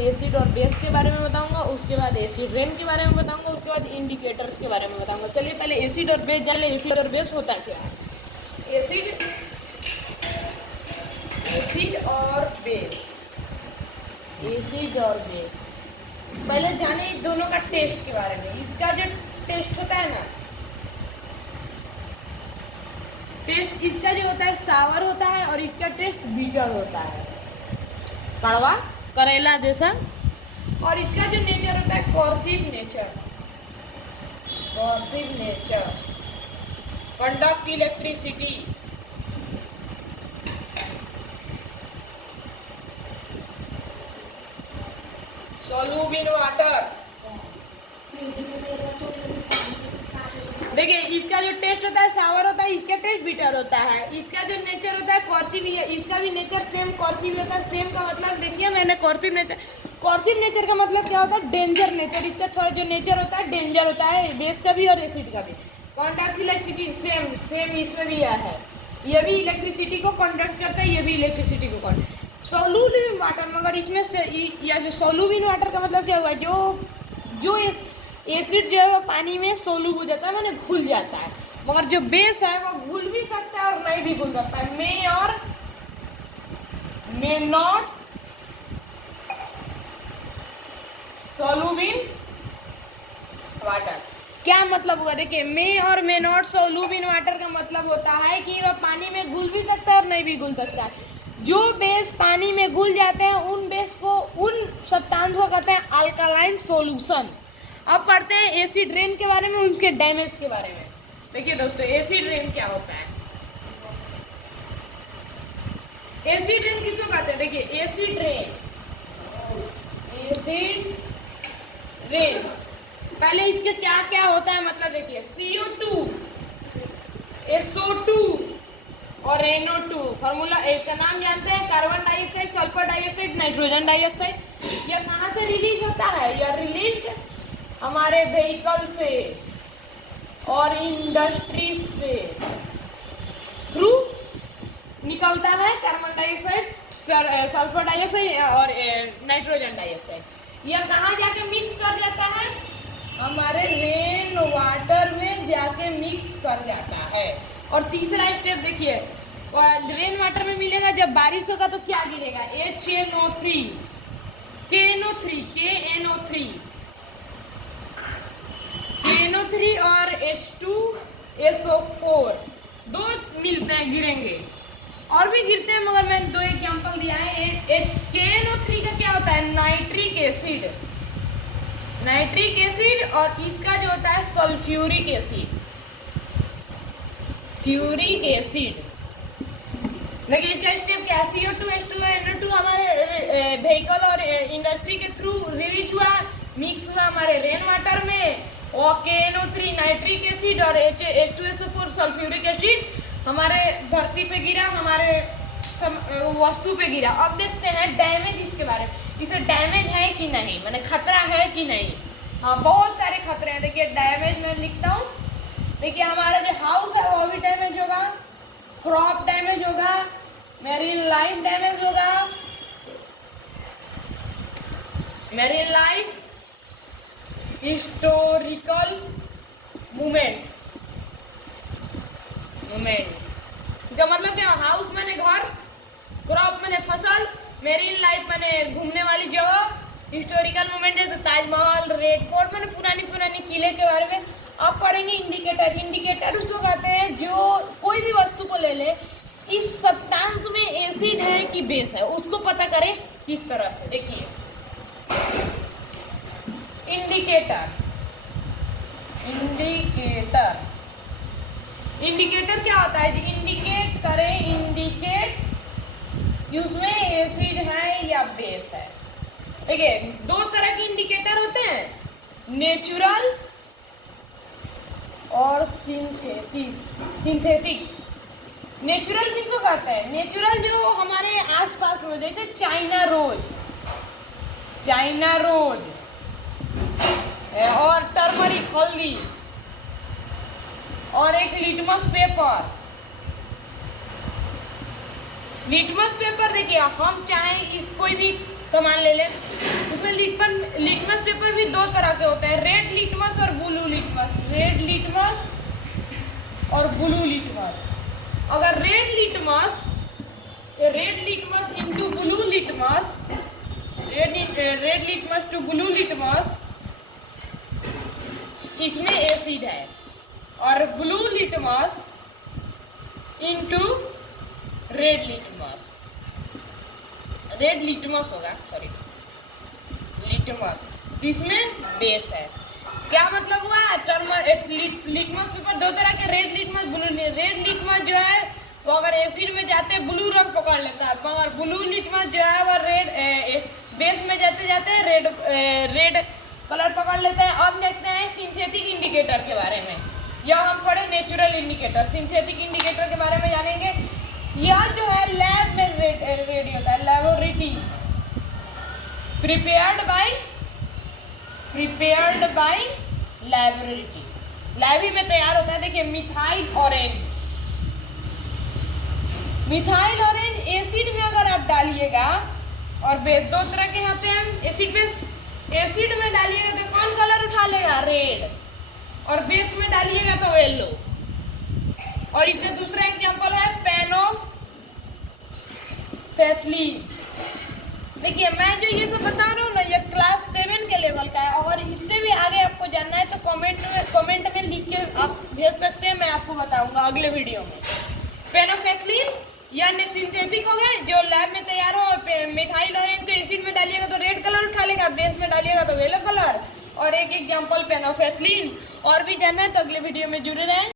Acid और base के बारे में बताऊंगा, उसके बाद एसिड रेन के बारे में बताऊंगा, उसके बाद इंडिकेटर्स के बारे में बताऊंगा। चलिए पहले एसिड और बेस जान ले। एसिड और बेस होता क्या है? एसिड और बेस, एसिड और बेस, पहले जाने दोनों का टेस्ट के बारे में। इसका जो टेस्ट होता है ना, टेस्ट इसका जो होता है सावर होता है और इसका टेस्ट बीटर होता है, कड़वा करेला जैसा। और इसका जो नेचर होता है coercive nature, conduct electricity, soluble in water. देखिए इसका जो टेस्ट होता है सावर होता है, इसका टेस्ट बिटर होता है। इसका जो नेचर होता है कॉर्सिव, इसका भी नेचर सेम कॉर्सिव होता है। सेम का मतलब देखिए मैंने कॉर्सिव नेचर का मतलब क्या होता है? Danger nature. इसका थोड़ा जो नेचर होता है डेंजर होता है, बेस का भी और एसिड का भी। कॉन्डक्ट इलेक्ट्रिसिटी सेम इसमें भी है, ये भी इलेक्ट्रिसिटी को कंडक्ट करता है, ये भी इलेक्ट्रिसिटी को कंडक्ट। सॉल्यूबल इन वाटर, मगर इसमें सॉल्यूबल इन वाटर का मतलब क्या हुआ? जो एसिड जो है वो पानी में सोलूब हो जाता है, माने घुल जाता है। मगर जो बेस है वो घुल भी सकता है और नहीं भी घुल सकता है। May not soluble in water. क्या मतलब हुआ? देखिए मे नॉट सोलूब इन वाटर का मतलब होता है कि वह पानी में घुल भी सकता है और नहीं भी घुल सकता है। जो बेस पानी में घुल जाते हैं उन सब्सटेंस को कहते हैं अल्कालाइन सॉल्यूशन। अब पढ़ते हैं एसिड रेन के बारे में, उनके डैमेज के बारे में। देखिए दोस्तों एसिड रेन क्या होता है? एसिड रेन किसको कहते हैं? देखिए एसिड रेन पहले इसके क्या क्या होता है मतलब देखिए CO2, SO2 और NO2। फार्मूला इसका नाम जानते हैं, carbon dioxide, sulphur dioxide, nitrogen dioxide. यह कहाँ से रिलीज होता है? यह रिलीज हमारे व्हीकल से और इंडस्ट्रीज से थ्रू निकलता है कार्बन डाइऑक्साइड, सल्फर डाइऑक्साइड और नाइट्रोजन डाइऑक्साइड। यह कहाँ जाके मिक्स कर जाता है? हमारे रेन वाटर में जाके मिक्स कर जाता है। और तीसरा स्टेप देखिए, रेन वाटर में मिलेगा, जब बारिश होगा तो क्या गिरेगा? HNO3, KNO3 और H2SO4 दो मिलते हैं, गिरेंगे। और भी गिरते हैं मगर मैंने दो एग्जांपल दिया है। KNO3 का क्या होता है? नाइट्रिक एसिड और इसका जो होता है सल्फ्यूरिक एसिड। देखिए इसका स्टेप क्या है? CO2, H2, NO2 हमारे व्हीकल और इंडस्ट्री के थ्रू रिलीज हुआ, मिक्स हुआ हमारे रेन वाटर में। और KNO3 नाइट्रिक एसिड और H2SO4 सल्फ्यूरिक एसिड हमारे धरती पे गिरा, हमारे वस्तु पे गिरा। अब देखते हैं डैमेज इसके बारे में, इसे डैमेज है कि नहीं, माने खतरा है कि नहीं। हाँ बहुत सारे खतरे हैं। देखिए डैमेज मैं लिखता हूँ। देखिए हमारा जो हाउस है वो भी डैमेज होगा, क्रॉप डैमेज होगा, मैरीन लाइफ डैमेज होगा, मैरीन लाइफ, हिस्टोरिकल मूवमेंट का मतलब क्या? हाउस माने घर, क्रॉप माने फसल, मैरीन लाइफ माने घूमने वाली जगह, हिस्टोरिकल मूवमेंट जैसे ताजमहल, रेड फोर्ट माने पुरानी किले के बारे में। अब पढ़ेंगे इंडिकेटर उसको कहते हैं जो कोई भी वस्तु को ले ले, इस सब्सटेंस में एसिड है कि बेस है उसको पता करें किस तरह से। देखिए इंडिकेटर क्या होता है? इंडिकेट उसमें एसिड है या बेस है। देखिए दो तरह के इंडिकेटर होते हैं, नेचुरल और सिंथेटिक। नेचुरल किसको कहते हैं? नेचुरल जो हमारे आसपास में, जैसे चाइना रोज और टर्मरिक हल्दी और एक लिटमस पेपर। देखिए हम चाहे इस कोई भी सामान ले लें, इसमें लिटमस पेपर भी दो तरह के होते हैं, रेड लिटमस और ब्लू लिटमस। रेड लिटमस और ब्लू लिटमस। अगर red litmus into blue litmus, red litmus to blue litmus, इसमें एसिड है। और blue litmus into red litmus, red litmus होगा, सॉरी लिटमस, इसमें बेस है। क्या मतलब हुआ? टर्म लिटमस पेपर दो तरह के, red litmus, blue. Red litmus जो है वो अगर एसिड में जाते ब्लू रंग पकड़ लेता है, मगर ब्लू लिटमस जो है वो रेड बेस में जाते जाते रेड कलर पकड़ लेते हैं। अब देखते हैं सिंथेटिक इंडिकेटर के बारे में। यह हम पढ़े नेचुरल इंडिकेटर, सिंथेटिक इंडिकेटर के बारे में जानेंगे। यह जो है लैब में रेडी होता है, laboratory, prepared by laboratory, lab में तैयार होता है। देखिए methyl orange, methyl orange acid में अगर आप डालिएगा, और बेस दो तरह के होते हैं एसिड बेस। एसिड में डालिएगा तो कौन कलर उठा लेगा? रेड। और बेस में डालिएगा तो येलो। और इसमें दूसरा एग्जांपल है पेनोफेथलीन। देखिए मैं जो ये सब बता रहा हूँ ना, ये क्लास 7 के लेवल का है। और इससे भी आगे आपको जानना है तो कमेंट में लिख के आप भेज सकते हैं, मैं आपको बताऊंगा अगले वीडियो में। पेनोफेथलीन या सिंथेटिक हो गए जो लैब में तैयार हो। मिथाइल ऑरेंज तो एसिड में डालिएगा तो रेड कलर उठा लेगा, बेस में डालिएगा तो येलो कलर। और एक एग्जांपल पेनोफेथलीन। और भी जानना है तो अगले वीडियो में जुड़े रहें।